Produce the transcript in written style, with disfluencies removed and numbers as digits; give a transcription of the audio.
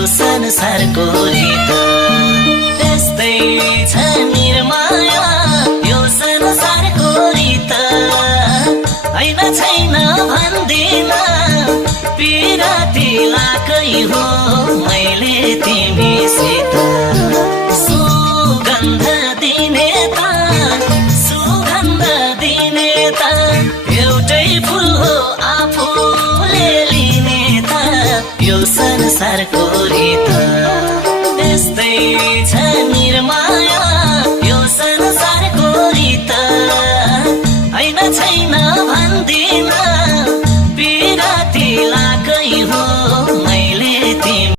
यो संसारको रीत त्यस्तै छ निर्माया यो संसारको रीत हैन छैन भन्दिन पिराती लाकै हो मैले तिमीसित सुगन्ध दिने त एउटै फुल हो आफूले लिने त यो संसारको रीत त्यस्तै छ